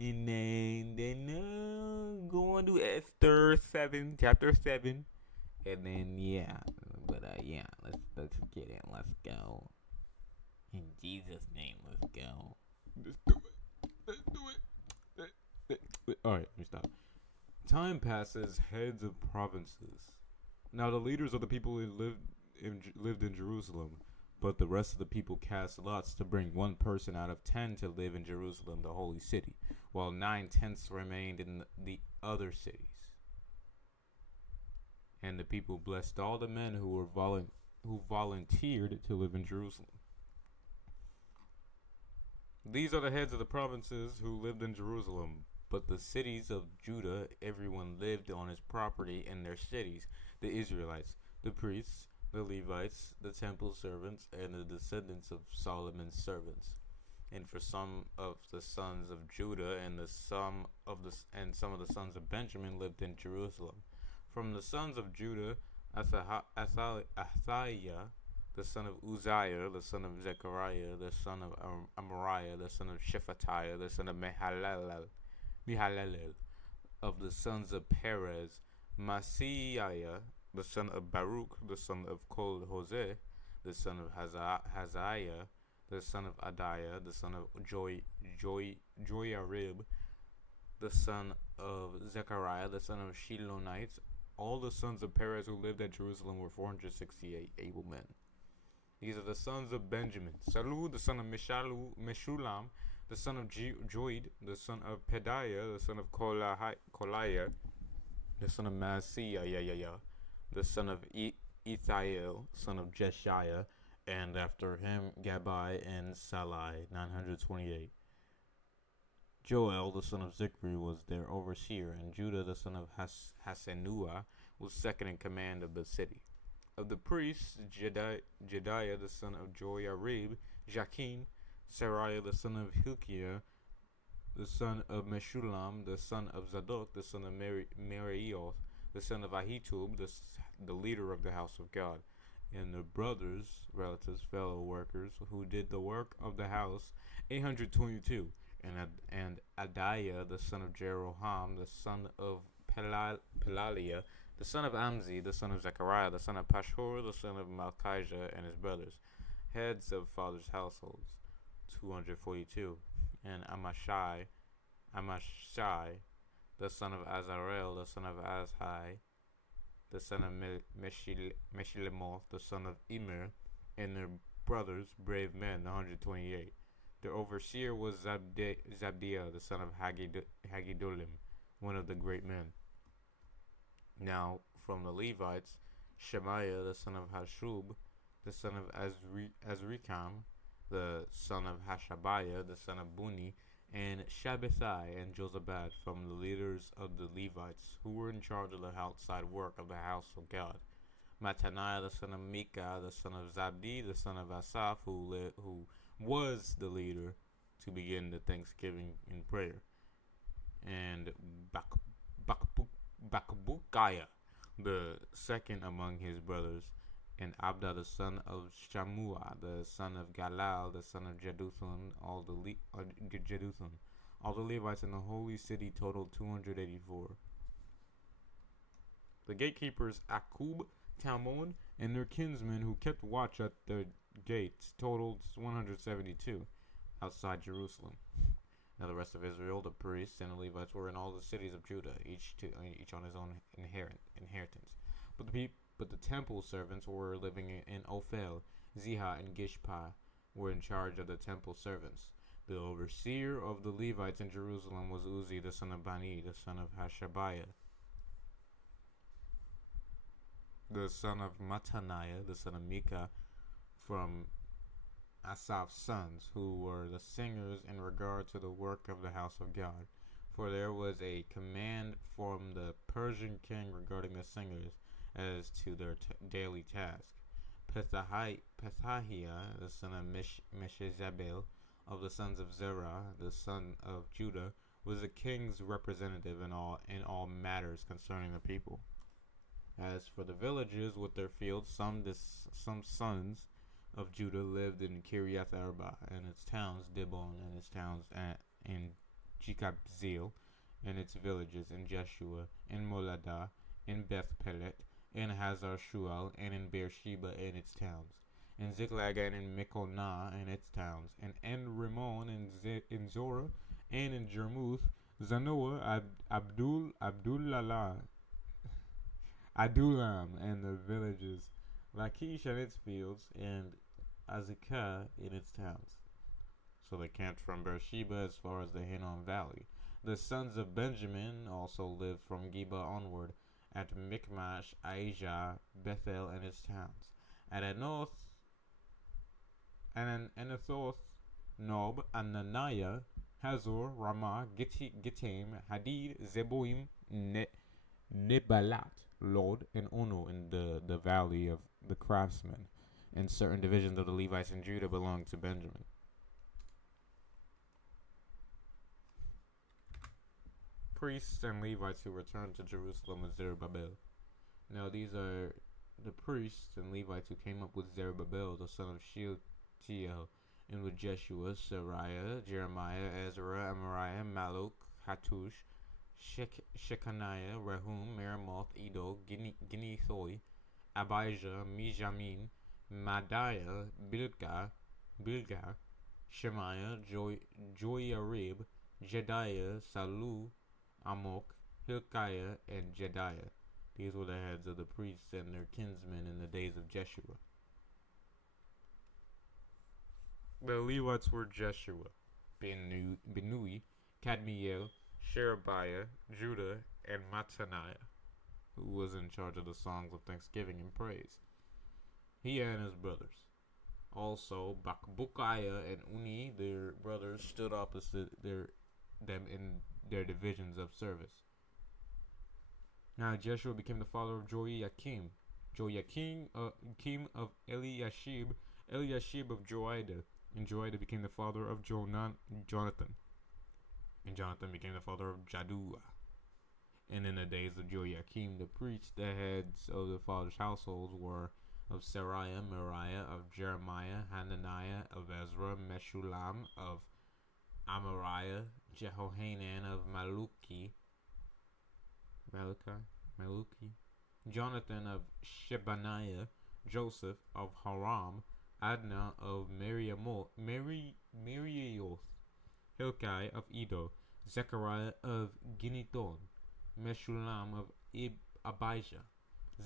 And then go on to Esther 7, chapter 7. And then, yeah. But, yeah, let's get it. Let's go. In Jesus' name, let's go. Let's do it. Let's do it. Alright, let me stop. Time passes, heads of provinces. Now the leaders of the people lived in Jerusalem, but the rest of the people cast lots to bring one person out of 10 to live in Jerusalem, the holy city, while 9 tenths remained in the other cities. And the people blessed all the men who volunteered to live in Jerusalem. These are the heads of the provinces who lived in Jerusalem. But the cities of Judah, everyone lived on his property in their cities: the Israelites, the priests, the Levites, the temple servants, and the descendants of Solomon's servants. And for some of the sons of Judah some of the sons of Benjamin lived in Jerusalem. From the sons of Judah, Athaliah, the son of Uzziah, the son of Zechariah, the son of Amariah, the son of Shephatiah, the son of Mihalalel. Of the sons of Perez, Masiah, the son of Baruch, the son of Kol Hoseh, the son of Haziah, the son of Adiah, the son of Joyarib, the son of Zechariah, the son of Shilonites. All the sons of Perez who lived at Jerusalem were 468 able men. These are the sons of Benjamin: Salu, the son of Meshulam, the son of Joid, the son of Pedaiah, the son of Koliah, the son of Maaseiah, the son of Ethiel, son of Jeshiah, and after him Gabai and Salai, 928. Joel, the son of Zichri, was their overseer, and Judah, the son of Hasenua, was second in command of the city. Of the priests, Jediah, the son of Joiarib, Jachin, Sariah, the son of Hilkiah, the son of Meshulam, the son of Zadok, the son of Merioth, the son of Ahitub, the leader of the house of God, and the brothers, relatives, fellow workers, who did the work of the house, 822, and Adiah, the son of Jeroham, the son of Pelaliah, the son of Amzi, the son of Zechariah, the son of Pashur, the son of Malchijah, and his brothers, heads of fathers' households, 242, and Amashai, the son of Azarel, the son of Azhai, the son of Meshilemoth, the son of Immer, and their brothers, brave men, 128. Their overseer was Zabdiah, the son of Haggidolim, one of the great men. Now, from the Levites, Shemaiah, the son of Hashub, the son of Azrikam, the son of Hashabiah, the son of Buni, and Shabbethai and Josabad, from the leaders of the Levites, who were in charge of the outside work of the house of God. Mattaniah, the son of Micah, the son of Zabdi, the son of Asaph, who was the leader to begin the thanksgiving in prayer. And Bakbukiah, the second among his brothers, and Abda, the son of Shammua, the son of Galal, the son of Jeduthun. All the Levites in the holy city totaled 284. The gatekeepers Akub, Talmon, and their kinsmen who kept watch at the gates totaled 172 outside Jerusalem. Now the rest of Israel, the priests and the Levites, were in all the cities of Judah, each on his own inheritance. But the temple servants were living in Ophel. Ziha and Gishpa were in charge of the temple servants. The overseer of the Levites in Jerusalem was Uzi, the son of Bani, the son of Hashabiah, the son of Mattaniah, the son of Micah, from Asaph's sons, who were the singers in regard to the work of the house of God. For there was a command from the Persian king regarding the singers as to their daily task. Pethahiah, the son of Meshezabel, of the sons of Zerah, the son of Judah, was the king's representative in all matters concerning the people. As for the villages with their fields, some sons of Judah lived in Kiriath Arba and its towns, Dibon and its towns, and Jekabzeel and its villages, in Jeshua, in Moladah, in Beth Pelet, in Hazar Shual, and in Beersheba and its towns, in Ziklag and in Mekonah and its towns, and En Rimmon and in Zorah, and in Jarmuth, Zanoah, Abdullah, Adulam and the villages, Lachish and its fields, and Azekah in its towns. So they camped from Beersheba as far as the Hinnom Valley. The sons of Benjamin also lived from Geba onward, at Michmash, Aijah, Bethel and its towns, at Anoth, and Anathoth, Nob, Ananiah, Hazor, Ramah, Gittaim, Hadid, Zeboim, Nebalat, Lod, and Ono in the valley of the craftsmen, and certain divisions of the Levites in Judah belonged to Benjamin. Priests and Levites who returned to Jerusalem with Zerubbabel. Now these are the priests and Levites who came up with Zerubbabel, the son of Shealtiel, and with Jeshua, Sariah, Jeremiah, Ezra, Amariah, Maluk, Hattush, Shechaniah, Rehum, Meremoth, Edo, Ginethoi, Abijah, Mijamin, Madiah, Bilgah, Shemaiah, Joyarib, Jediah, Salu, Amok, Hilkiah, and Jediah. These were the heads of the priests and their kinsmen in the days of Jeshua. The Levites were Jeshua, Binui, Kadmiel, Sherebiah, Judah, and Mattaniah, who was in charge of the songs of thanksgiving and praise. He and his brothers. Also, Bakbukiah and Uni, their brothers, stood opposite them in their divisions of service. Now Jeshua became the father of Joachim of Eliashib, Eliashib of Joiada, and Joiada became the father of Jonathan, and Jonathan became the father of Jaddua. And in the days of Joachim the priest, the heads of the father's households were of Sariah, Meriah, of Jeremiah, Hananiah, of Ezra, Meshulam, of Amariah, Jehohanan of Maluki, Jonathan of Shebaniah, Joseph of Haram, Adnah of Merioth, Hilkiah of Edo, Zechariah of Ginnethon, Meshulam of Abijah,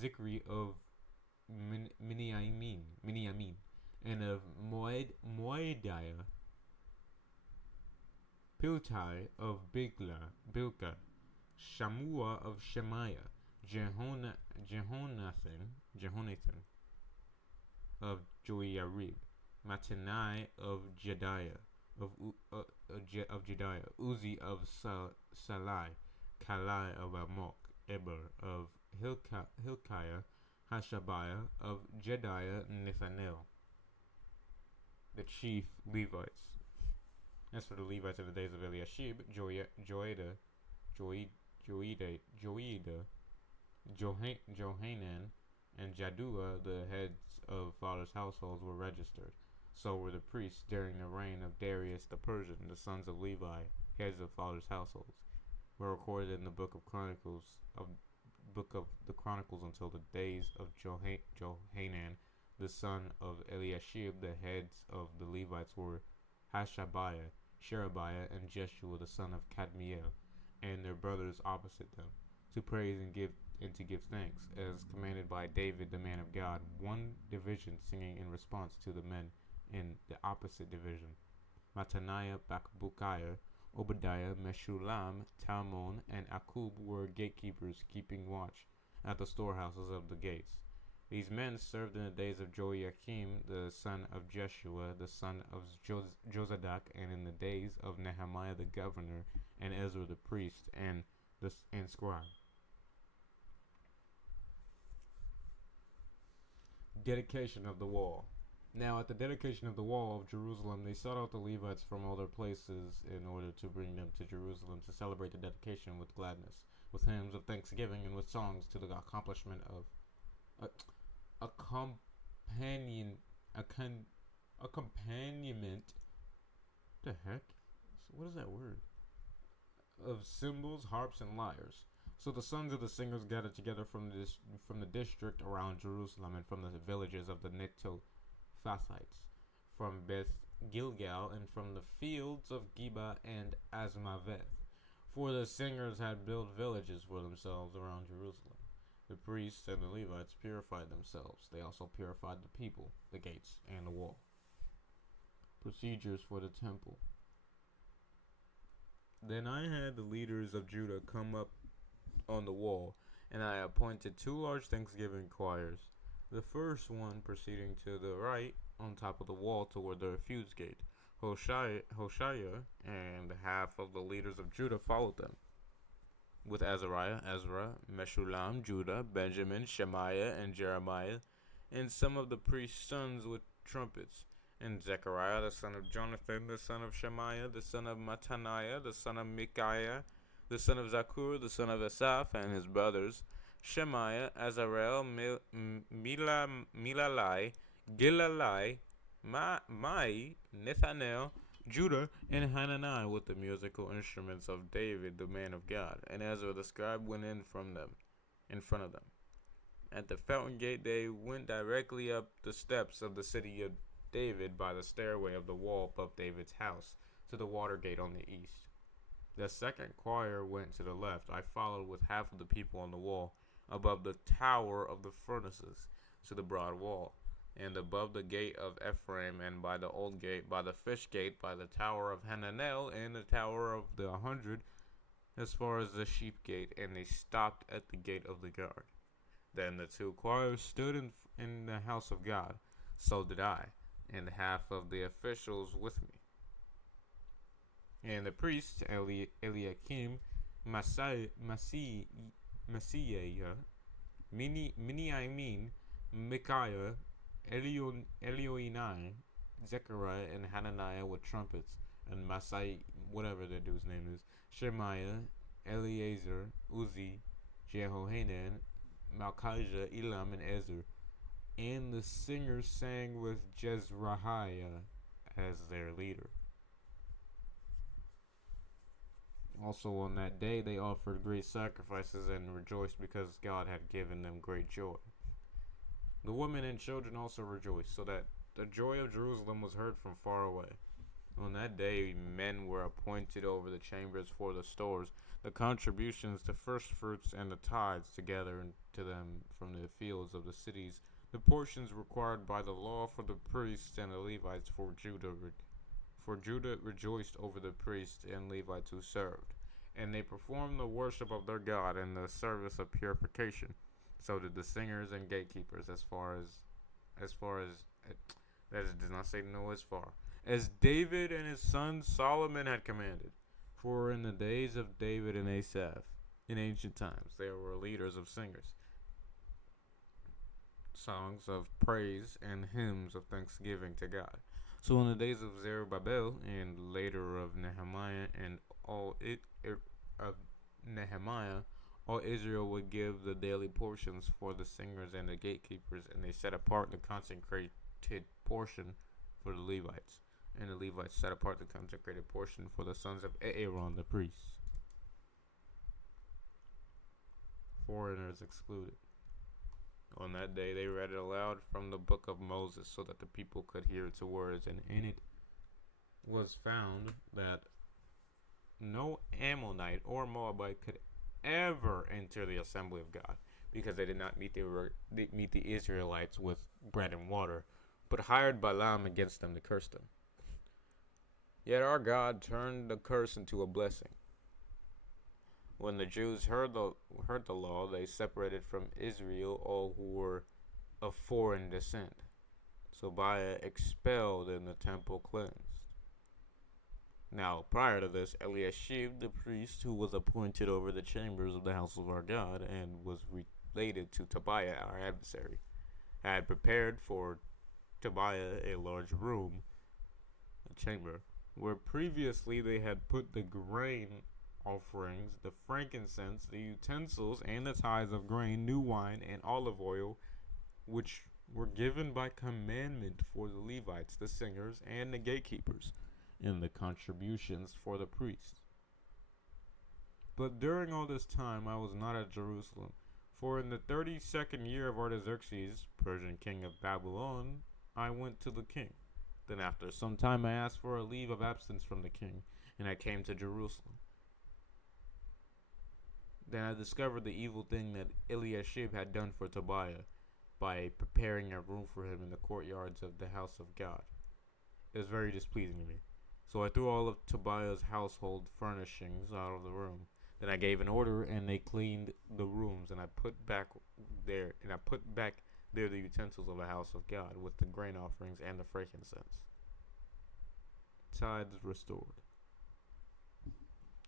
Zikri of Miniamin, and of Moediah, Piltai of Bilgah, Shamua of Shemaiah, Jehonathan of Joiarib, Mattanai of Jediah, Uzi of Salai, Kalai of Amok, Eber of Hilkiah, Hashabiah of Jediah, Nethanel, the chief Levites. As for the Levites in the days of Eliashib, Johanan, and Jaddua, the heads of fathers' households, were registered. So were the priests during the reign of Darius the Persian. The sons of Levi, heads of fathers' households, were recorded in the book of the Chronicles until the days of Johanan, the son of Eliashib. The heads of the Levites were Hashabiah, Sherebiah, and Jeshua the son of Kadmiel, and their brothers opposite them, to praise and to give thanks, as commanded by David the man of God, one division singing in response to the men in the opposite division. Mattaniah, Bakbukiah, Obadiah, Meshulam, Talmon, and Akub were gatekeepers keeping watch at the storehouses of the gates. These men served in the days of Joachim, the son of Jeshua, the son of Jozadak, and in the days of Nehemiah the governor, and Ezra the priest, and scribe. Dedication of the wall. Now, at the dedication of the wall of Jerusalem, they sought out the Levites from all their places in order to bring them to Jerusalem to celebrate the dedication with gladness, with hymns of thanksgiving, and with songs to the accomplishment of accompaniment. The heck? What is that word? of cymbals, harps, and lyres. So the sons of the singers gathered together from the district around Jerusalem and from the villages of the Netophathites, from Beth Gilgal, and from the fields of Geba and Azmaveth. For the singers had built villages for themselves around Jerusalem. The priests and the Levites purified themselves. They also purified the people, the gates, and the wall. Procedures for the temple. Then I had the leaders of Judah come up on the wall, and I appointed 2 large thanksgiving choirs. The first one proceeding to the right on top of the wall toward the refuse gate. Hoshea and half of the leaders of Judah followed them, with Azariah, Ezra, Meshullam, Judah, Benjamin, Shemaiah, and Jeremiah, and some of the priest's sons with trumpets, and Zechariah the son of Jonathan, the son of Shemaiah, the son of Mattaniah, the son of Micaiah, the son of Zakur, the son of Asaph, and his brothers, Shemaiah, Azarel, Milalai, Gilalai, Mai, Nethanel, Judah, and Hananiah with the musical instruments of David, the man of God. And Ezra the scribe went in front of them. At the fountain gate they went directly up the steps of the city of David by the stairway of the wall above David's house to the water gate on the east. The second choir went to the left. I followed with half of the people on the wall above the tower of the furnaces to the broad wall, and above the gate of Ephraim, and by the old gate, by the fish gate, by the tower of Hananel, and the tower of the 100, as far as the sheep gate, and they stopped at the gate of the guard. Then the 2 choirs stood in the house of God. So did I, and half of the officials with me. And the priests, Eliakim, Messiah, Miniamin, Micaiah, Elioenai, Zechariah, and Hananiah with trumpets, and Masai, whatever that dude's name is, Shemaiah, Eleazar, Uzi, Jehohanan, Malchijah, Elam, and Ezer. And the singers sang with Jezrahiah as their leader. Also on that day they offered great sacrifices and rejoiced because God had given them great joy. The women and children also rejoiced, so that the joy of Jerusalem was heard from far away. On that day men were appointed over the chambers for the stores, the contributions, the first fruits, and the tithes to gather to them from the fields of the cities, the portions required by the law for the priests and the Levites for Judah. For Judah rejoiced over the priests and Levites who served, and they performed the worship of their God and the service of purification. So did the singers and gatekeepers, as David and his son Solomon had commanded. For in the days of David and Asaph, in ancient times, there were leaders of singers, songs of praise and hymns of thanksgiving to God. So in the days of Zerubbabel and later of Nehemiah and all Israel would give the daily portions for the singers and the gatekeepers, and they set apart the consecrated portion for the Levites, and the Levites set apart the consecrated portion for the sons of Aaron the priests. Foreigners excluded. On that day they read it aloud from the book of Moses so that the people could hear its words, and in it was found that no Ammonite or Moabite could ever enter the assembly of God, because they did not meet the Israelites with bread and water, but hired Balaam against them to curse them. Yet our God turned the curse into a blessing. When the Jews heard the law, they separated from Israel all who were of foreign descent. Tobiah expelled and the temple cleansed. Now, prior to this, Eliashib, the priest who was appointed over the chambers of the house of our God and was related to Tobiah, our adversary, had prepared for Tobiah a large room, a chamber, where previously they had put the grain offerings, the frankincense, the utensils, and the tithes of grain, new wine, and olive oil, which were given by commandment for the Levites, the singers, and the gatekeepers, and the contributions for the priests. But during all this time I was not at Jerusalem. For in the 32nd year of Artaxerxes, Persian king of Babylon, I went to the king. Then after some time I asked for a leave of absence from the king, and I came to Jerusalem. Then I discovered the evil thing that Eliashib had done for Tobiah by preparing a room for him in the courtyards of the house of God. It was very displeasing to me. So I threw all of Tobiah's household furnishings out of the room. Then I gave an order, and they cleaned the rooms, and I put back there the utensils of the house of God with the grain offerings and the frankincense. Tithes restored.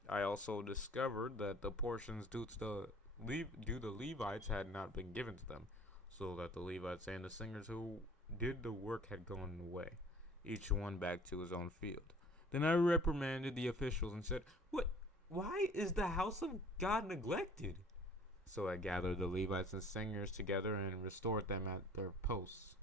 I also discovered that the portions due to the Levites had not been given to them, so that the Levites and the singers who did the work had gone away, each one back to his own field. Then I reprimanded the officials and said, "What? Why is the house of God neglected?" So I gathered the Levites and singers together and restored them at their posts.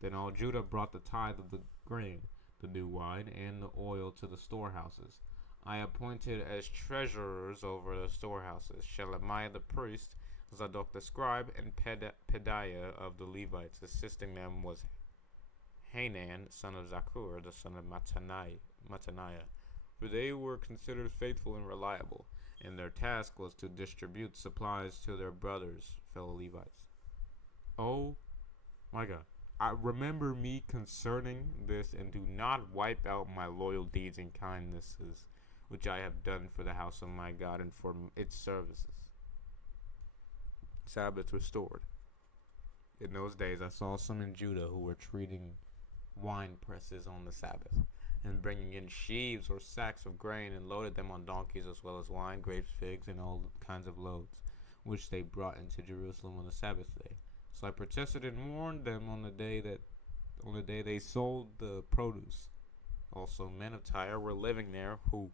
Then all Judah brought the tithe of the grain, the new wine, and the oil to the storehouses. I appointed as treasurers over the storehouses Shelemiah the priest, Zadok the scribe, and Pedaiah of the Levites. Assisting them was Hanan, son of Zakur, the son of Mattaniah, for they were considered faithful and reliable, and their task was to distribute supplies to their brothers, fellow Levites. Oh my God. I remember me concerning this, and do not wipe out my loyal deeds and kindnesses, which I have done for the house of my God and for its services. Sabbath restored. In those days I saw some in Judah who were treating wine presses on the Sabbath, and bringing in sheaves or sacks of grain, and loaded them on donkeys, as well as wine, grapes, figs, and all kinds of loads, which they brought into Jerusalem on the Sabbath day. So I protested and warned them on the day they sold the produce. Also men of Tyre were living there who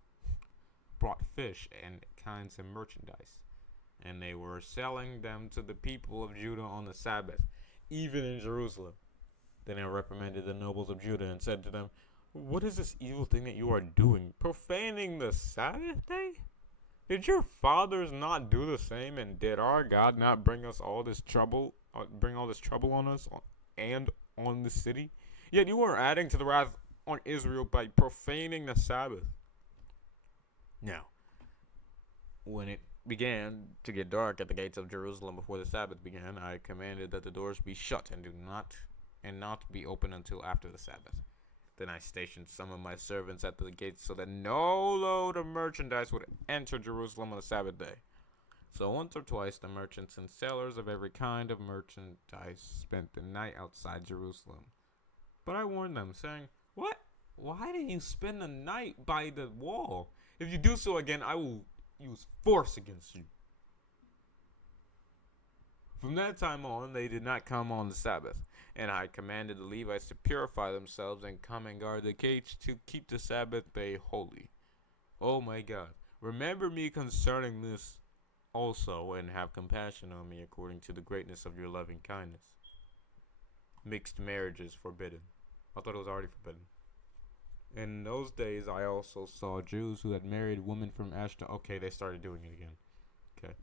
brought fish and kinds of merchandise, and they were selling them to the people of Judah on the Sabbath, even in Jerusalem. Then I reprimanded the nobles of Judah and said to them, "What is this evil thing that you are doing, profaning the Sabbath day? Did your fathers not do the same, and did our God not bring all this trouble on us and on the city? Yet you are adding to the wrath on Israel by profaning the Sabbath." Now, when it began to get dark at the gates of Jerusalem before the Sabbath began, I commanded that the doors be shut and not be open until after the Sabbath. Then I stationed some of my servants at the gates so that no load of merchandise would enter Jerusalem on the Sabbath day. So once or twice the merchants and sellers of every kind of merchandise spent the night outside Jerusalem. But I warned them, saying, "What? Why do you spend the night by the wall? If you do so again, I will use force against you." From that time on, they did not come on the Sabbath, and I commanded the Levites to purify themselves and come and guard the gates to keep the Sabbath day holy. Oh my God, remember me concerning this also, and have compassion on me according to the greatness of your loving kindness. Mixed marriages forbidden. I thought it was already forbidden. In those days, I also saw Jews who had married women from Ashdod. Okay, they started doing it again. Okay.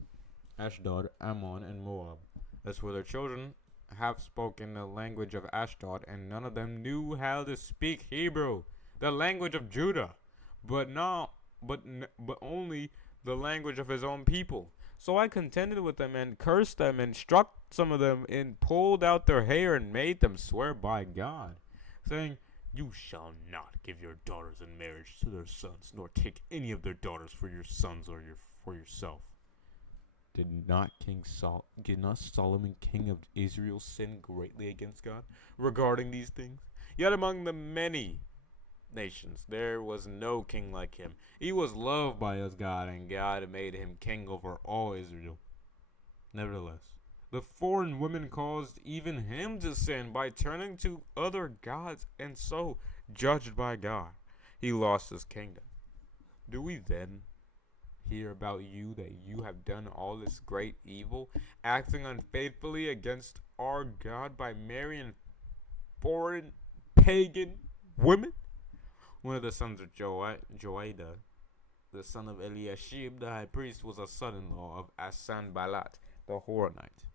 Ashdod, Ammon, and Moab. As for their children, have spoken the language of Ashdod, and none of them knew how to speak Hebrew, the language of Judah, but only the language of his own people. So I contended with them and cursed them and struck some of them and pulled out their hair and made them swear by God, saying, "You shall not give your daughters in marriage to their sons, nor take any of their daughters for your sons or for yourself." Did not Solomon, king of Israel, sin greatly against God regarding these things? Yet among the many nations there was no king like him. He was loved by his God, and God made him king over all Israel. Nevertheless, the foreign women caused even him to sin by turning to other gods, and so, judged by God, he lost his kingdom. Do we then hear about you that you have done all this great evil, acting unfaithfully against our God by marrying foreign pagan women? One of the sons of Joiada, the son of Eliashib, the high priest, was a son-in-law of Asanbalat, the Horonite.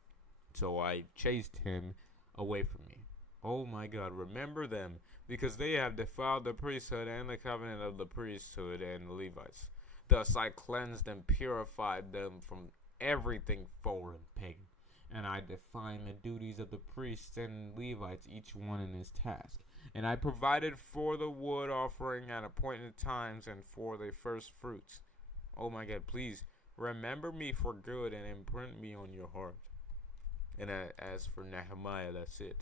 So I chased him away from me. Oh my God, remember them, because they have defiled the priesthood and the covenant of the priesthood and the Levites. Thus I cleansed and purified them from everything foreign pagan, and I defined the duties of the priests and Levites, each one in his task. And I provided for the wood offering at appointed times and for the first fruits. Oh my God, please remember me for good and imprint me on your heart. And as for Nehemiah, that's it.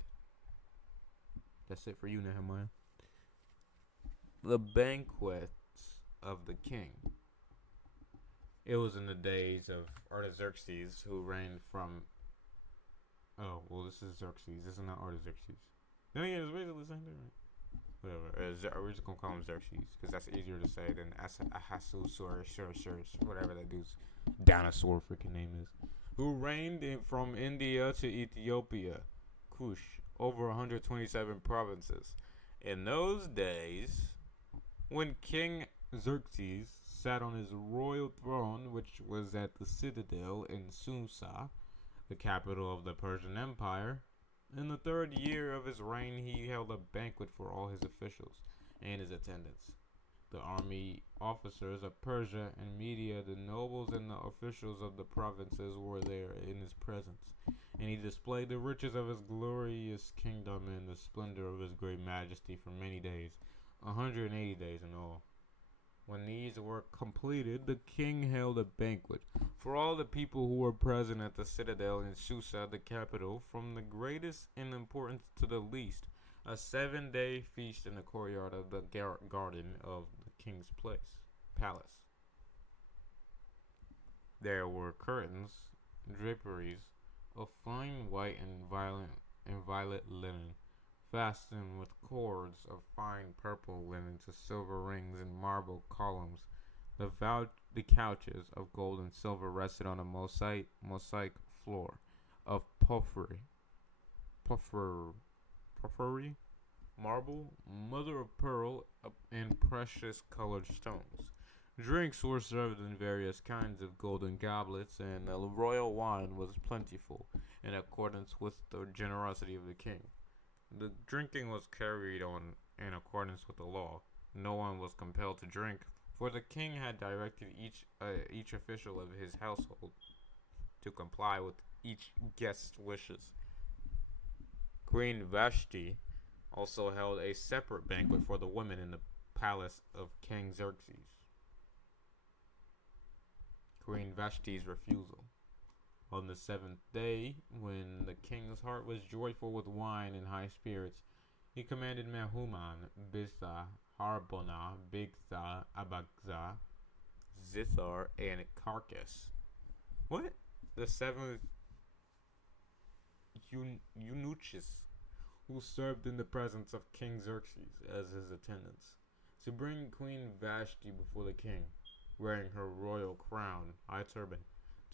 That's it for you, Nehemiah. The banquets of the king. It was in the days of Artaxerxes, who reigned from. Oh, well, this is Xerxes. This is not Artaxerxes. Then again, it's basically the same thing, right? Whatever. We're just gonna call him Xerxes because that's easier to say than Ahasuerus or whatever that dude's dinosaur freaking name is. Who reigned from India to Ethiopia, Kush, over 127 provinces. In those days, when King Xerxes sat on his royal throne, which was at the citadel in Susa, the capital of the Persian Empire, in the 3rd year of his reign, he held a banquet for all his officials and his attendants. The army officers of Persia and Media, the nobles and the officials of the provinces were there in his presence, and he displayed the riches of his glorious kingdom and the splendor of his great majesty for many days, 180 days in all. When these were completed, the king held a banquet for all the people who were present at the citadel in Susa, the capital, from the greatest in importance to the least, a 7-day feast in the courtyard of the garden of the king's palace. There were curtains, draperies of fine white and violet linen, fastened with cords of fine purple linen to silver rings and marble columns. The couches of gold and silver rested on a mosaic floor of porphyry, marble, mother of pearl, and precious colored stones. Drinks were served in various kinds of golden goblets, and the royal wine was plentiful, in accordance with the generosity of the king. The drinking was carried on in accordance with the law. No one was compelled to drink, for the king had directed each official of his household to comply with each guest's wishes. Queen Vashti also held a separate banquet for the women in the palace of King Xerxes. Queen Vashti's refusal. On the 7th day, when the king's heart was joyful with wine and high spirits, he commanded Mehuman, Bisa, Harbona, Bigtha, Abagtha, Zithar, and Carcass. What? The 7 eunuchs who served in the presence of King Xerxes as his attendants, to bring Queen Vashti before the king, wearing her royal crown, high turban,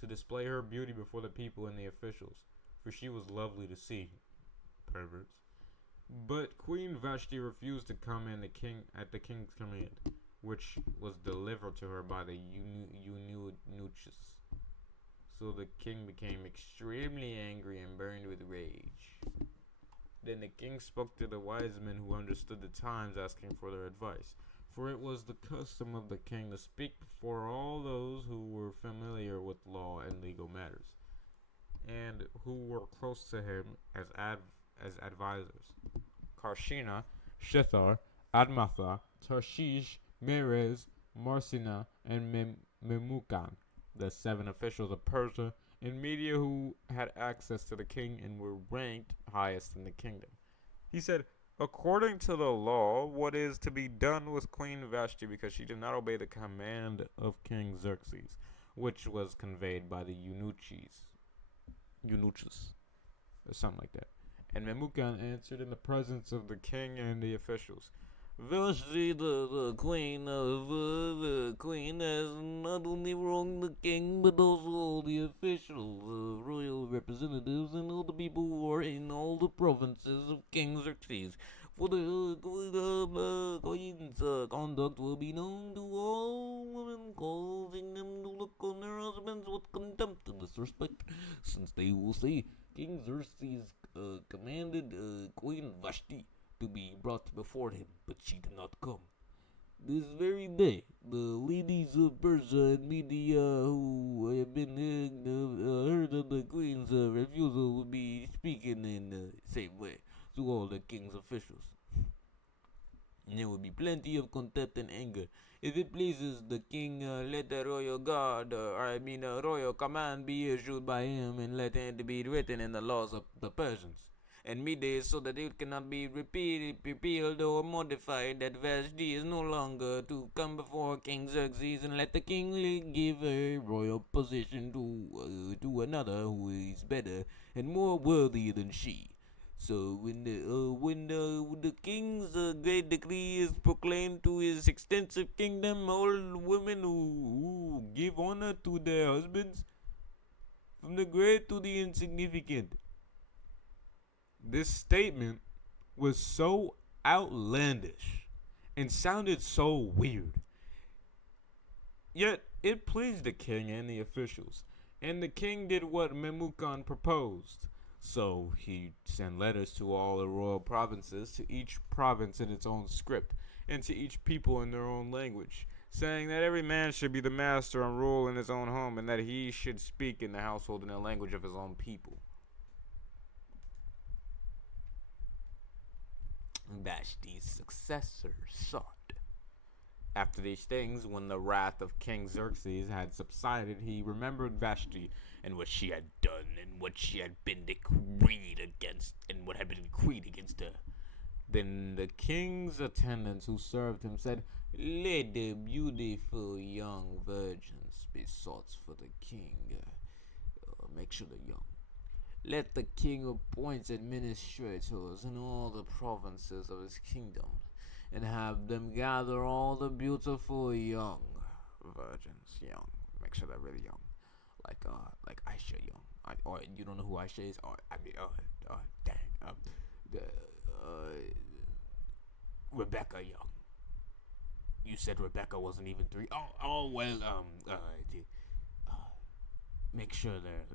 to display her beauty before the people and the officials, for she was lovely to see. Perverts. But Queen Vashti refused to come in at the king's command, which was delivered to her by the eunuchs. So the king became extremely angry and burned with rage. Then the king spoke to the wise men who understood the times, asking for their advice. For it was the custom of the king to speak before all those who were familiar with law and legal matters, and who were close to him as advisors. Karshina, Shethar, Admatha, Tarshish, Meres, Marsina, and Memucan, the 7 officials of Persia and Media who had access to the king and were ranked highest in the kingdom. He said, according to the law, what is to be done with Queen Vashti because she did not obey the command of King Xerxes, which was conveyed by the eunuchs, or something like that. And Memucan answered in the presence of the king and the officials, Vashti, the queen has not only wronged the king, but also all the officials, the royal representatives, and all the people who are in all the provinces of King Xerxes. For the queen's conduct will be known to all women, causing them to look on their husbands with contempt and disrespect, since they will say, King Xerxes commanded Queen Vashti to be brought before him, but she did not come. This very day, the ladies of Persia and Media who have been heard of the queen's refusal will be speaking in the same way to all the king's officials. And there will be plenty of contempt and anger. If it pleases the king, let the royal guard, royal command be issued by him, and let it be written in the laws of the Persians and Medes, so that it cannot be repealed or modified, that Vashti is no longer to come before King Xerxes, and let the king give a royal position to another who is better and more worthy than she. So when the king's great decree is proclaimed to his extensive kingdom, all women who give honor to their husbands, from the great to the insignificant. This statement was so outlandish and sounded so weird. Yet it pleased the king and the officials, and the king did what Memucan proposed. So he sent letters to all the royal provinces, to each province in its own script, and to each people in their own language, saying that every man should be the master and rule in his own home, and that he should speak in the household in the language of his own people. Vashti's successor sought. After these things, when the wrath of King Xerxes had subsided, he remembered Vashti and what she had done, and what she had been decreed against, and what had been decreed against her. Then the king's attendants who served him said, Let the beautiful young virgins be sought for the king. Make sure they're young. Let the king appoint administrators in all the provinces of his kingdom, and have them gather all the beautiful young virgins. Young. Make sure they're really young. Like Aisha Young. Or you don't know who Aisha is? Rebecca Young. You said Rebecca wasn't even 3. Make sure they're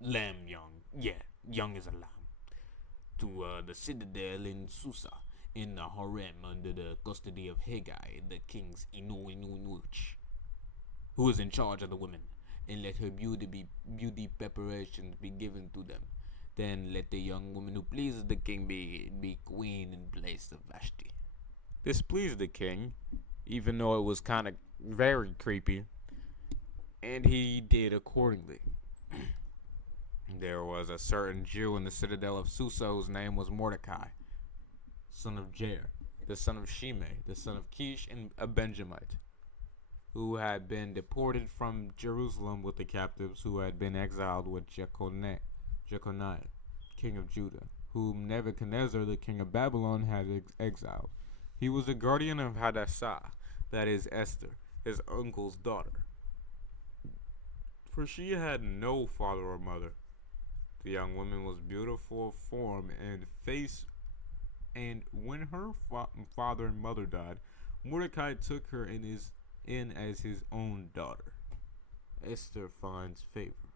Lamb Young. Yeah, Young is a lamb. To the citadel in Susa, in the harem under the custody of Haggai, the king's Inuinuch, who is in charge of the women, and let her beauty preparations be given to them. Then let the young woman who pleases the king be queen in place of Vashti. This pleased the king, even though it was kind of very creepy, and he did accordingly. There was a certain Jew in the citadel of Susa whose name was Mordecai, son of Jair, the son of Shimei, the son of Kish, and a Benjamite, who had been deported from Jerusalem with the captives who had been exiled with Jeconiah, king of Judah, whom Nebuchadnezzar, the king of Babylon, had exiled. He was the guardian of Hadassah, that is Esther, his uncle's daughter, for she had no father or mother. The young woman was beautiful of form and face, and when her father and mother died, Mordecai took her in as his own daughter. Esther finds favor.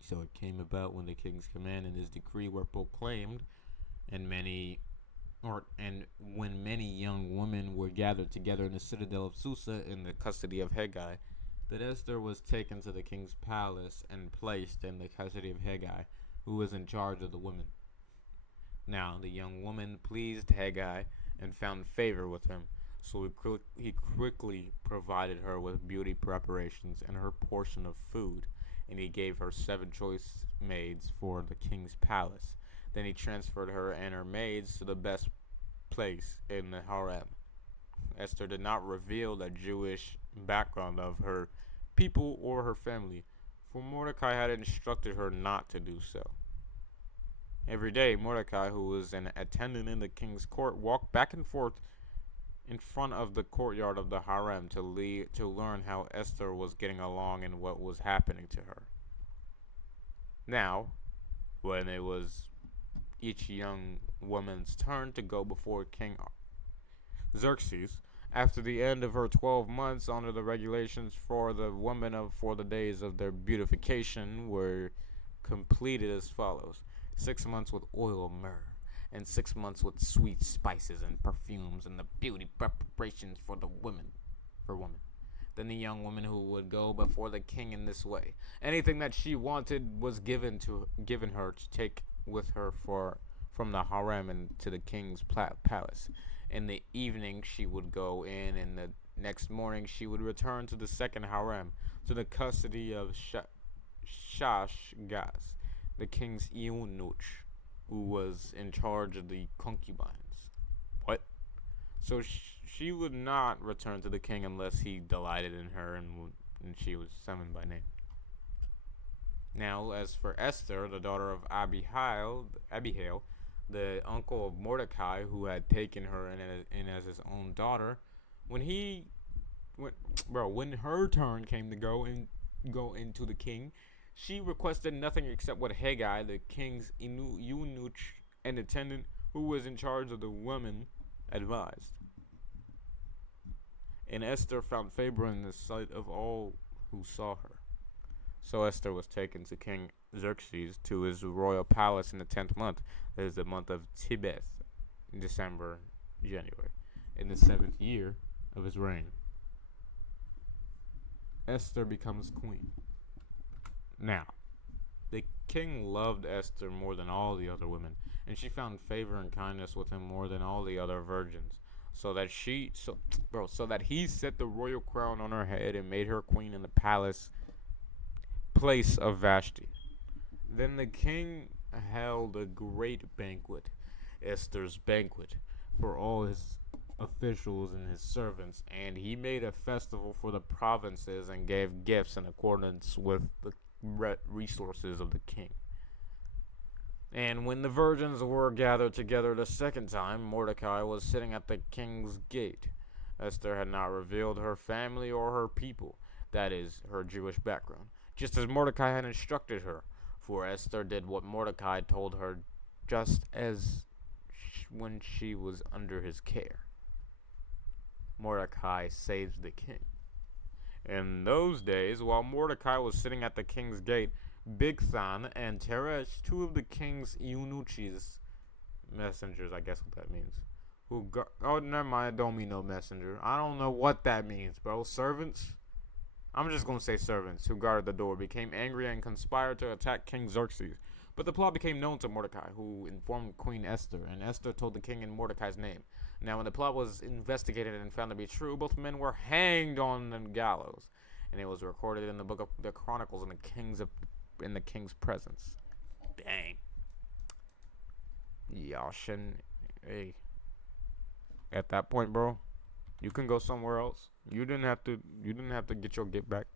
So it came about when the king's command and his decree were proclaimed, and when many young women were gathered together in the citadel of Susa in the custody of Haggai, that Esther was taken to the king's palace and placed in the custody of Haggai, who was in charge of the women. Now the young woman pleased Haggai and found favor with him, so he quickly provided her with beauty preparations and her portion of food, and he gave her 7 choice maids for the king's palace. Then he transferred her and her maids to the best place in the harem. Esther did not reveal the Jewish background of her people or her family, for Mordecai had instructed her not to do so. Every day, Mordecai, who was an attendant in the king's court, walked back and forth in front of the courtyard of the harem to learn how Esther was getting along and what was happening to her. Now, when it was each young woman's turn to go before King Xerxes. After the end of her 12 months, under the regulations for the women for the days of their beautification were completed as follows: 6 months with oil of myrrh, and 6 months with sweet spices and perfumes, and the beauty preparations for women. Then the young woman who would go before the king in this way, anything that she wanted was given her to take with her from the harem and to the king's palace. In the evening she would go in, and the next morning she would return to the second harem, to the custody of Shashgaz, the king's eunuch, who was in charge of the concubines. What? So she would not return to the king unless he delighted in her, and she was summoned by name. Now, as for Esther, the daughter of Abihail, the uncle of Mordecai, who had taken her in as his own daughter, when her turn came to go into the king, she requested nothing except what Haggai, the king's eunuch and attendant, who was in charge of the women, advised. And Esther found favor in the sight of all who saw her. So Esther was taken to King Xerxes to his royal palace in the 10th month, that is the month of Tebeth, December, January, in the 7th year of his reign. Esther becomes queen. Now, the king loved Esther more than all the other women, and she found favor and kindness with him more than all the other virgins, so that he set the royal crown on her head and made her queen in the place of Vashti. Then the king held a great banquet, Esther's banquet, for all his officials and his servants, and he made a festival for the provinces and gave gifts in accordance with the resources of the king. And when the virgins were gathered together the second time, Mordecai was sitting at the king's gate. Esther had not revealed her family or her people, that is, her Jewish background, just as Mordecai had instructed her, for Esther did what Mordecai told her, just as when she was under his care. Mordecai saved the king. In those days, while Mordecai was sitting at the king's gate, Bigthan and Teresh, two of the king's eunuchs, messengers, I guess what that means, never mind, I don't mean no messenger. I don't know what that means, bro. Servants? I'm just going to say servants who guarded the door, became angry and conspired to attack King Xerxes. But the plot became known to Mordecai, who informed Queen Esther, and Esther told the king in Mordecai's name. Now, when the plot was investigated and found to be true, both men were hanged on the gallows, and it was recorded in the book of the Chronicles in the king's presence. Dang. Y'all shouldn't. Hey. At that point, bro, you can go somewhere else. You didn't have to get your get back.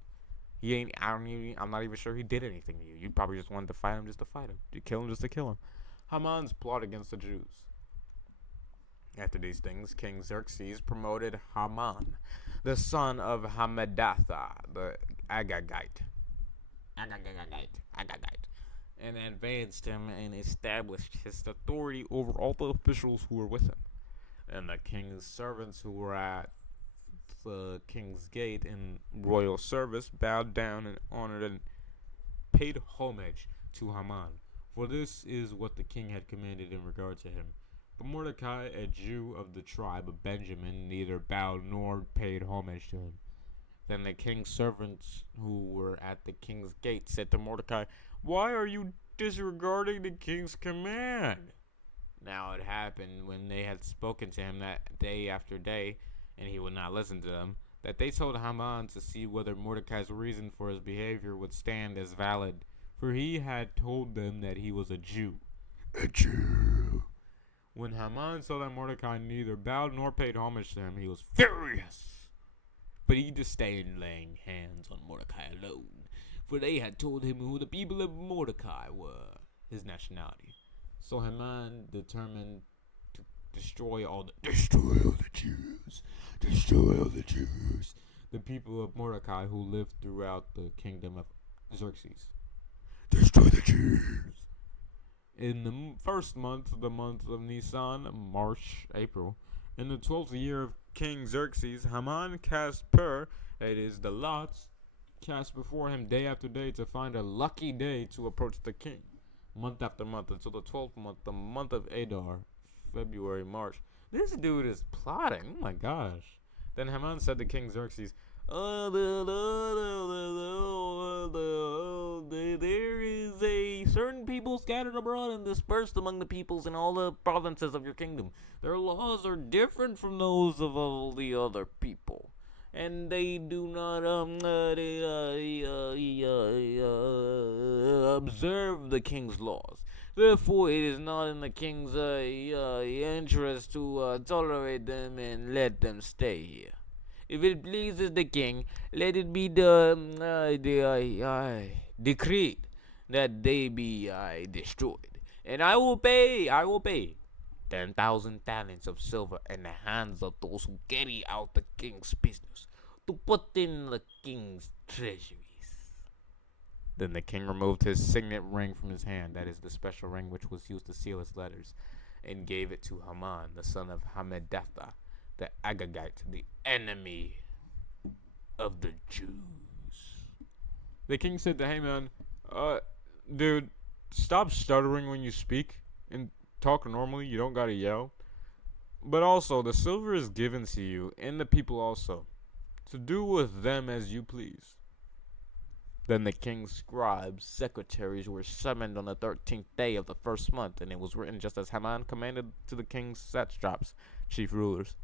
I'm not even sure he did anything to you. You probably just wanted to fight him just to fight him. You kill him just to kill him. Haman's plot against the Jews. After these things, King Xerxes promoted Haman, the son of Hammedatha, the Agagite, and advanced him and established his authority over all the officials who were with him. And the king's servants who were at the king's gate in royal service bowed down and honored and paid homage to Haman, for this is what the king had commanded in regard to him. But Mordecai, a Jew of the tribe of Benjamin, neither bowed nor paid homage to him. Then the king's servants who were at the king's gate said to Mordecai, "Why are you disregarding the king's command?" Now it happened, when they had spoken to him that day after day, and he would not listen to them, that they told Haman to see whether Mordecai's reason for his behavior would stand as valid, for he had told them that he was a Jew. A Jew. When Haman saw that Mordecai neither bowed nor paid homage to him, he was furious. But he disdained laying hands on Mordecai alone, for they had told him who the people of Mordecai were, his nationality. So Haman determined to destroy all the Jews, the people of Mordecai who lived throughout the kingdom of Xerxes. Destroy the Jews. In the first month, the month of Nisan, March, April, in the 12th year of King Xerxes, Haman cast it is the lots, cast before him day after day to find a lucky day to approach the king, month after month, until the 12th month, the month of Adar, February, March. This dude is plotting. Oh my gosh. Then Haman said to King Xerxes, there is a certain people scattered abroad and dispersed among the peoples in all the provinces of your kingdom. Their laws are different from those of all the other people, and they do not observe the king's laws. Therefore, it is not in the king's interest to tolerate them and let them stay here. If it pleases the king, let it be decreed that they be destroyed, and I will pay 10,000 talents of silver in the hands of those who carry out the king's business, to put in the king's treasuries. Then the king removed his signet ring from his hand, that is the special ring which was used to seal his letters, and gave it to Haman, the son of Hammedatha, the Agagite, the enemy of the Jews. The king said to Haman, dude, stop stuttering when you speak and talk normally. You don't gotta yell. But also, the silver is given to you, and the people also, to do with them as you please. Then the king's scribes, secretaries, were summoned on the 13th day of the first month, and it was written just as Haman commanded, to the king's satraps, chief rulers,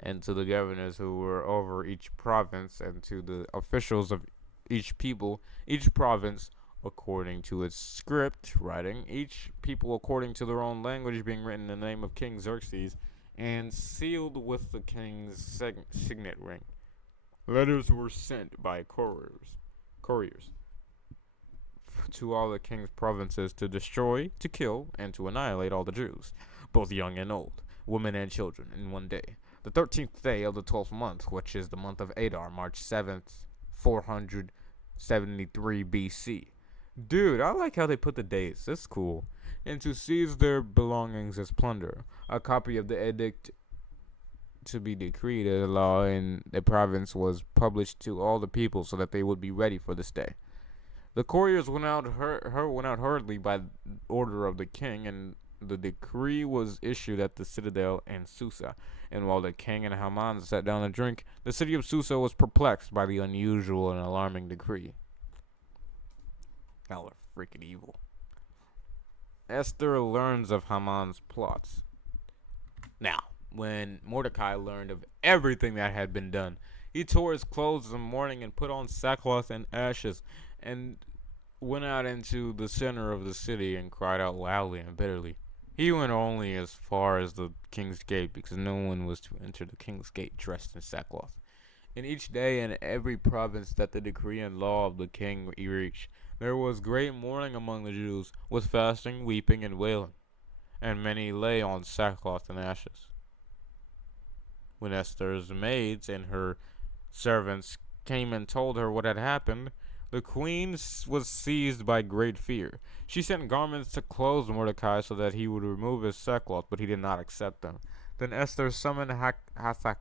and to the governors who were over each province, and to the officials of each people, each province according to its script writing, each people according to their own language, being written in the name of King Xerxes, and sealed with the king's signet ring. Letters were sent by couriers to all the king's provinces to destroy, to kill, and to annihilate all the Jews, both young and old, women and children, in one day. The 13th day of the 12th month, which is the month of Adar, March 7th, 473 BC. Dude, I like how they put the dates. That's cool. And to seize their belongings as plunder. A copy of the edict to be decreed as a law in the province was published to all the people so that they would be ready for this day. The couriers went out hurriedly by order of the king, and the decree was issued at the citadel in Susa. And while the king and Haman sat down to drink, the city of Susa was perplexed by the unusual and alarming decree. Y'all are freaking evil. Esther learns of Haman's plots. Now, when Mordecai learned of everything that had been done, he tore his clothes in mourning and put on sackcloth and ashes, and went out into the center of the city and cried out loudly and bitterly. He went only as far as the king's gate, because no one was to enter the king's gate dressed in sackcloth. And each day in every province that the decree and law of the king reached, there was great mourning among the Jews, with fasting, weeping, and wailing, and many lay on sackcloth and ashes. When Esther's maids and her servants came and told her what had happened, the queen was seized by great fear. She sent garments to clothe Mordecai so that he would remove his sackcloth, but he did not accept them. Then Esther summoned Hathach,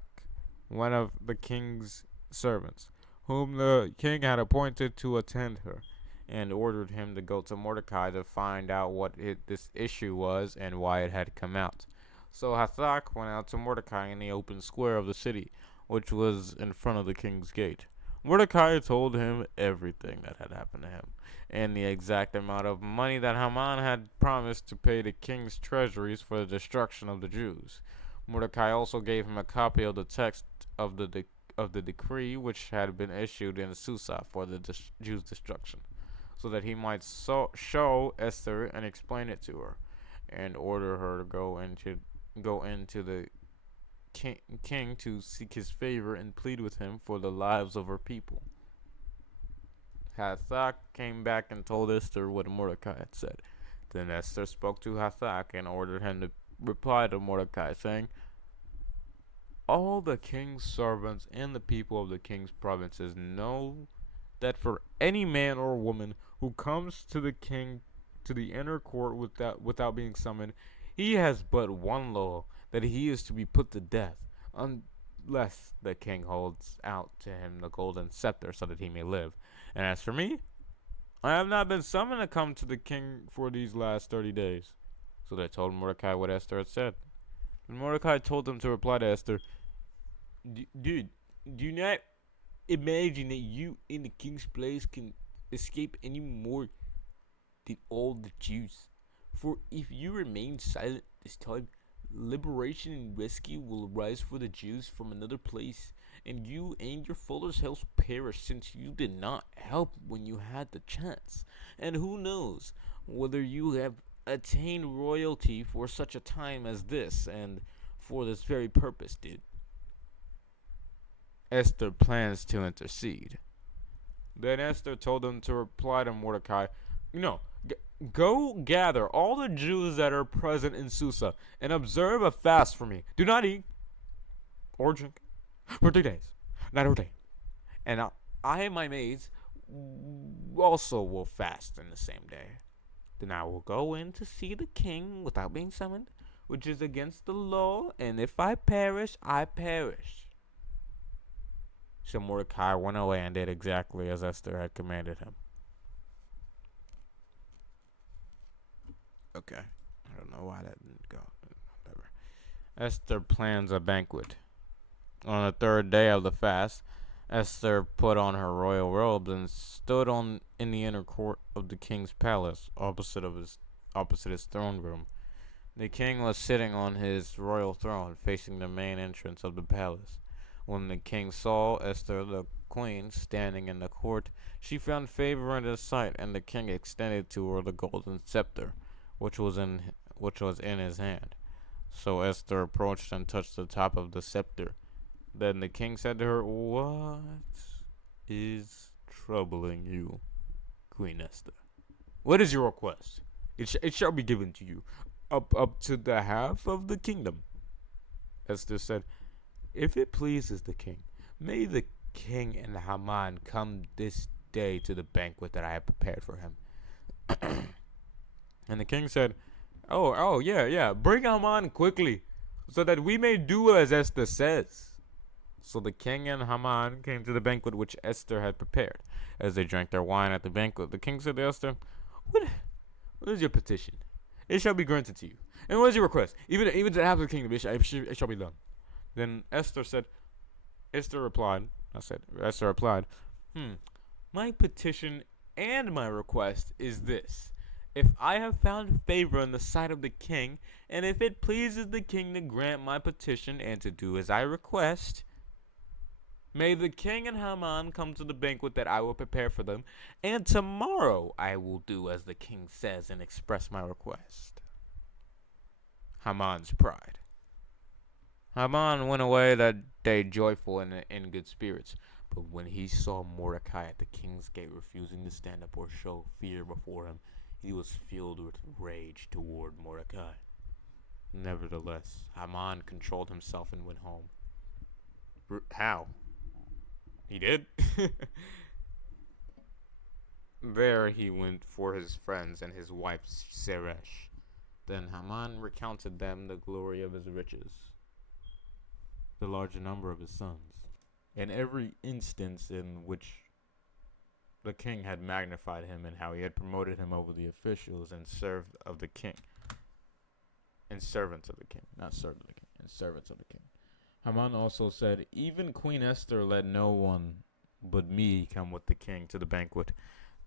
one of the king's servants, whom the king had appointed to attend her, and ordered him to go to Mordecai to find out what this issue was and why it had come out. So Hathach went out to Mordecai in the open square of the city, which was in front of the king's gate. Mordecai told him everything that had happened to him, and the exact amount of money that Haman had promised to pay the king's treasuries for the destruction of the Jews. Mordecai also gave him a copy of the text of the decree which had been issued in Susa for the Jews' destruction, so that he might show Esther and explain it to her, and order her to go into the king to seek his favor and plead with him for the lives of her people. Hathach came back and told Esther what Mordecai had said. Then Esther spoke to Hathach and ordered him to reply to Mordecai, saying, "All the king's servants and the people of the king's provinces know that for any man or woman who comes to the king to the inner court without being summoned, he has but one law, that he is to be put to death, unless the king holds out to him the golden scepter so that he may live. And as for me, I have not been summoned to come to the king for these last 30 days. So they told Mordecai what Esther had said. And Mordecai told them to reply to Esther, Dude, do not imagine that you in the king's place can escape any more than all the Jews. For if you remain silent this time, liberation and rescue will arise for the Jews from another place, and you and your father's house perish, since you did not help when you had the chance. And who knows whether you have attained royalty for such a time as this, and for this very purpose, dude. Esther plans to intercede. Then Esther told them to reply to Mordecai, go gather all the Jews that are present in Susa and observe a fast for me. Do not eat or drink for 3 days, night or day. And I and my maids also will fast in the same day. Then I will go in to see the king without being summoned, which is against the law, and if I perish, I perish. So Mordecai went away and did exactly as Esther had commanded him. Okay. I don't know why that didn't go. Whatever. Esther plans a banquet. On the 3rd day of the fast, Esther put on her royal robes and stood in the inner court of the king's palace, opposite his throne room. The king was sitting on his royal throne, facing the main entrance of the palace. When the king saw Esther, the queen, standing in the court, she found favor in his sight, and the king extended to her the golden scepter, which was in his hand. So Esther approached and touched the top of the scepter. Then the king said to her, What is troubling you, Queen Esther? What is your request? It shall be given to you, up to the half of the kingdom. Esther said, If it pleases the king, may the king and Haman come this day to the banquet that I have prepared for him. And the king said, Oh, yeah, bring Haman quickly, so that we may do as Esther says. So the king and Haman came to the banquet which Esther had prepared. As they drank their wine at the banquet, the king said to Esther, What is your petition? It shall be granted to you. And what is your request? Even to the half of the kingdom, it shall be done. Then Esther replied, My petition and my request is this. If I have found favor in the sight of the king, and if it pleases the king to grant my petition and to do as I request, may the king and Haman come to the banquet that I will prepare for them, and tomorrow I will do as the king says and express my request. Haman's pride. Haman went away that day joyful and in good spirits. But when he saw Mordecai at the king's gate refusing to stand up or show fear before him, he was filled with rage toward Mordecai. Nevertheless, Haman controlled himself and went home. How? He did? There he went for his friends and his wife Zeresh. Then Haman recounted them the glory of his riches, the large number of his sons, and every instance in which the king had magnified him, and how he had promoted him over the officials and served of the king, and servants of the king, not served of the king, and servants of the king. Haman also said, Even Queen Esther let no one but me come with the king to the banquet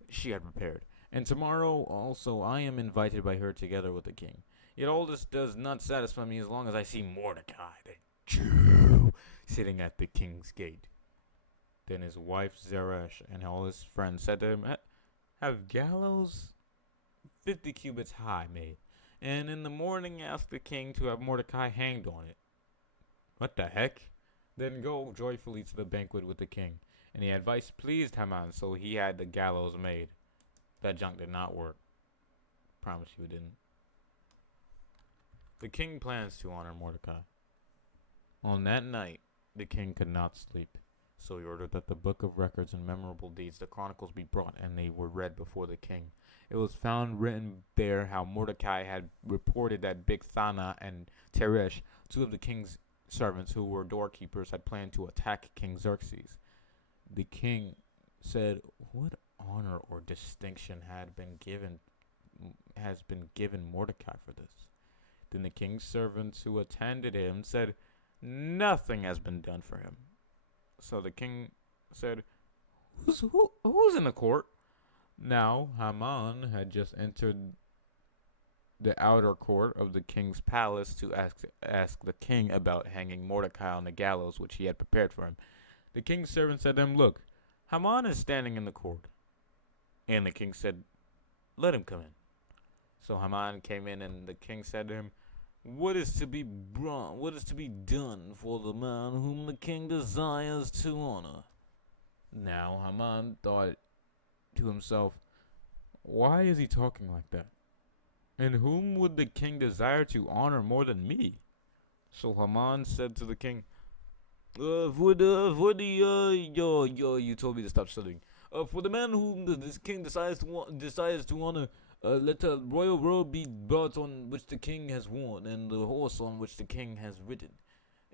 she had prepared, and tomorrow also I am invited by her together with the king. Yet all this does not satisfy me as long as I see Mordecai, the Jew, sitting at the king's gate. Then his wife Zeresh and all his friends said to him, Have gallows 50 cubits high made, and in the morning ask the king to have Mordecai hanged on it. What the heck? Then go joyfully to the banquet with the king. And the advice pleased Haman, so he had the gallows made. That junk did not work. Promise you it didn't. The king plans to honor Mordecai. On that night, the king could not sleep. So he ordered that the book of records and memorable deeds, the chronicles, be brought, and they were read before the king. It was found written there how Mordecai had reported that Bigthana and Teresh, two of the king's servants who were doorkeepers, had planned to attack King Xerxes. The king said, "What honor or distinction has been given Mordecai for this?" Then the king's servants who attended him said, "Nothing has been done for him." So the king said, who's in the court? Now Haman had just entered the outer court of the king's palace to ask the king about hanging Mordecai on the gallows which he had prepared for him. The king's servant said to him, "Look, Haman is standing in the court." And the king said, "Let him come in." So Haman came in, and the king said to him, What is to be done for the man whom the king desires to honor?" Now Haman thought to himself, "Why is he talking like that? And whom would the king desire to honor more than me?" So Haman said to the king, you told me to stop studying. For the man whom this king desires to honor, let a royal robe be brought on which the king has worn, and the horse on which the king has ridden,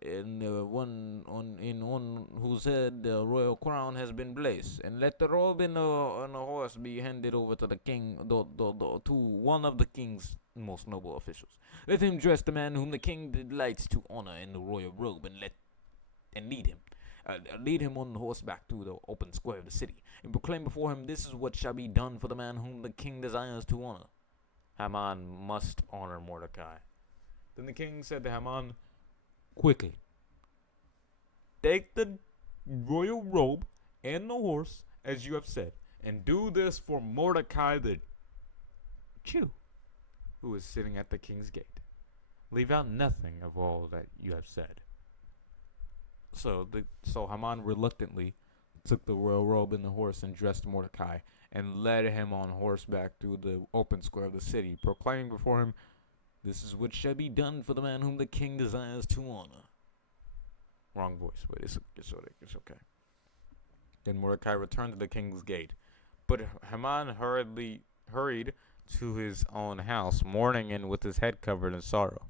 and on whose head the royal crown has been placed. And let the robe and the horse be handed over to the king, to one of the king's most noble officials. Let him dress the man whom the king delights to honor in the royal robe, and lead him on horseback through the open square of the city, and proclaim before him, This is what shall be done for the man whom the king desires to honor. Haman must honor Mordecai. Then the king said to Haman, "Quickly, take the royal robe and the horse, as you have said, and do this for Mordecai the Jew, who is sitting at the king's gate. Leave out nothing of all that you have said." So Haman reluctantly took the royal robe and the horse and dressed Mordecai and led him on horseback through the open square of the city, proclaiming before him, "This is what shall be done for the man whom the king desires to honor." Wrong voice, but it's okay. Then Mordecai returned to the king's gate, but Haman hurried to his own house, mourning and with his head covered in sorrow.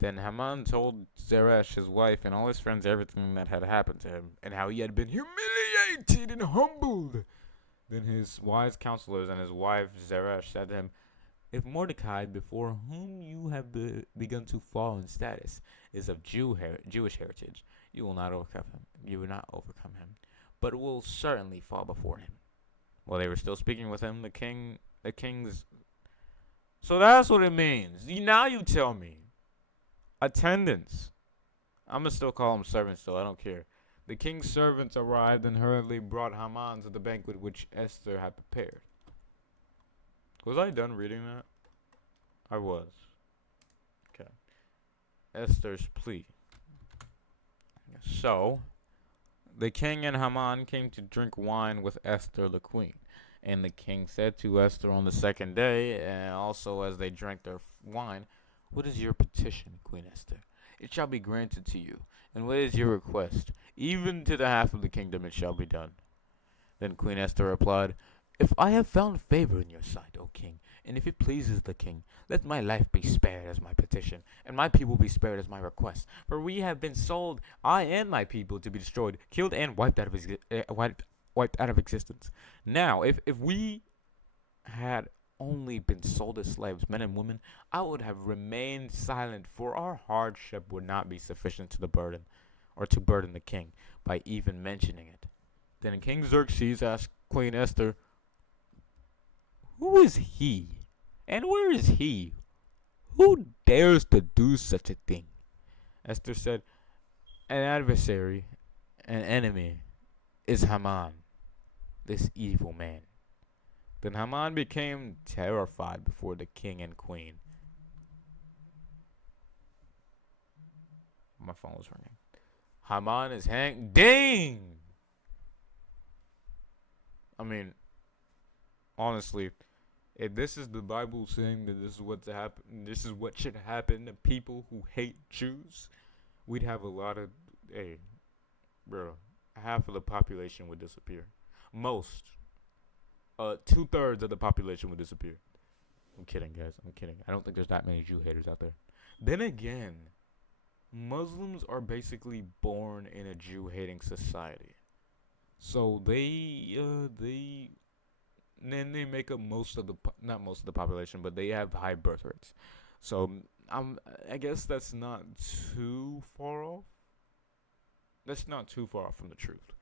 Then Haman told Zeresh, his wife, and all his friends everything that had happened to him, and how he had been humiliated and humbled. Then his wise counselors and his wife Zeresh said to him, "If Mordecai, before whom you have begun to fall in status, is of Jewish heritage, you will not overcome him, but will certainly fall before him." While they were still speaking with him, the king's. So that's what it means. Now you tell me. Attendants. I'm gonna still call them servants, though. I don't care. The king's servants arrived and hurriedly brought Haman to the banquet which Esther had prepared. Was I done reading that? I was. Okay. Esther's plea. So, the king and Haman came to drink wine with Esther the queen. And the king said to Esther on the second day, and also as they drank their wine, "What is your petition, Queen Esther? It shall be granted to you. And what is your request? Even to the half of the kingdom it shall be done." Then Queen Esther replied, "If I have found favor in your sight, O king, and if it pleases the king, let my life be spared as my petition, and my people be spared as my request. For we have been sold, I and my people, to be destroyed, killed, and wiped out of existence. Now, if we had only been sold as slaves, men and women, I would have remained silent, for our hardship would not be sufficient to burden the king by even mentioning it." Then King Xerxes asked Queen Esther, "Who is he? And where is he? Who dares to do such a thing?" Esther said, "An adversary, an enemy, is Haman, this evil man." Then Haman became terrified before the king and queen. My phone was ringing. Haman is hanged. Dang! I mean, honestly, if this is the Bible saying that this is what should happen to people who hate Jews, we'd have a lot of, hey, bro, half of the population would disappear. Most, 2/3 of the population would disappear. I'm kidding, guys. I'm kidding. I don't think there's that many Jew haters out there. Then again, Muslims are basically born in a Jew hating society. So they make up most of the not most of the population, but they have high birth rates. So I guess that's not too far off. That's not too far off from the truth.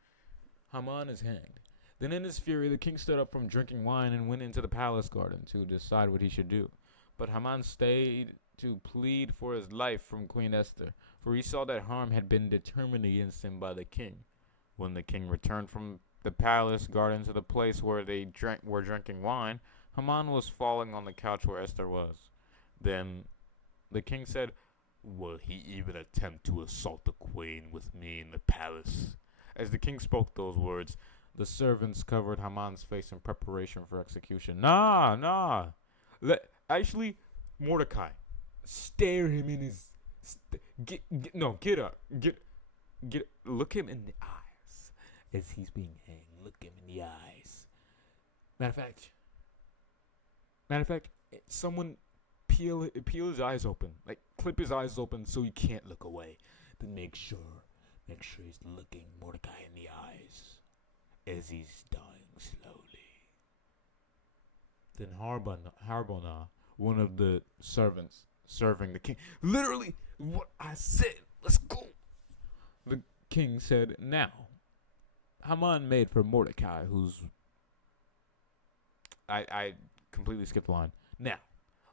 Haman is hanged. Then in his fury, the king stood up from drinking wine and went into the palace garden to decide what he should do. But Haman stayed to plead for his life from Queen Esther, for he saw that harm had been determined against him by the king. When the king returned from the palace garden to the place where they were drinking wine, Haman was falling on the couch where Esther was. Then the king said, "Will he even attempt to assault the queen with me in the palace?" As the king spoke those words, the servants covered Haman's face in preparation for execution. Nah. Actually, Mordecai, stare him in his. Get up. Look him in the eyes as he's being hanged. Look him in the eyes. Matter of fact, someone peel his eyes open, like clip his eyes open so he can't look away. Then make sure he's looking Mordecai in the eyes as he's dying slowly. Then Harbona, one of the servants serving the king, literally what I said. Let's go. The king said, "Now, Haman made for Mordecai, who's." I completely skipped the line. Now,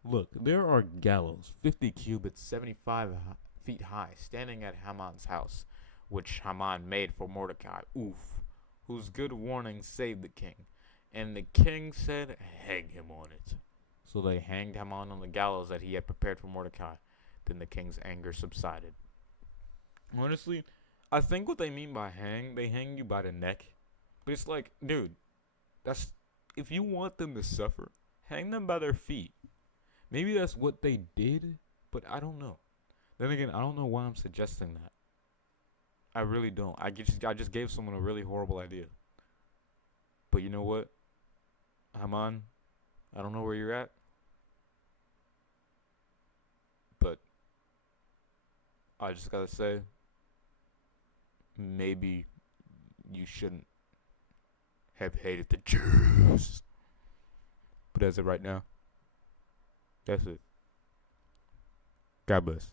look, there are gallows 50 cubits, 75 feet high, standing at Haman's house, which Haman made for Mordecai, whose good warning saved the king. And the king said, "Hang him on it." So they hanged Haman on the gallows that he had prepared for Mordecai. Then the king's anger subsided. Honestly, I think what they mean by they hang you by the neck. But it's like, dude, if you want them to suffer, hang them by their feet. Maybe that's what they did, but I don't know. Then again, I don't know why I'm suggesting that. I really don't. I just gave someone a really horrible idea. But you know what? Haman, I don't know where you're at. But I just gotta say, maybe you shouldn't have hated the Jews. But as of right now, that's it. God bless.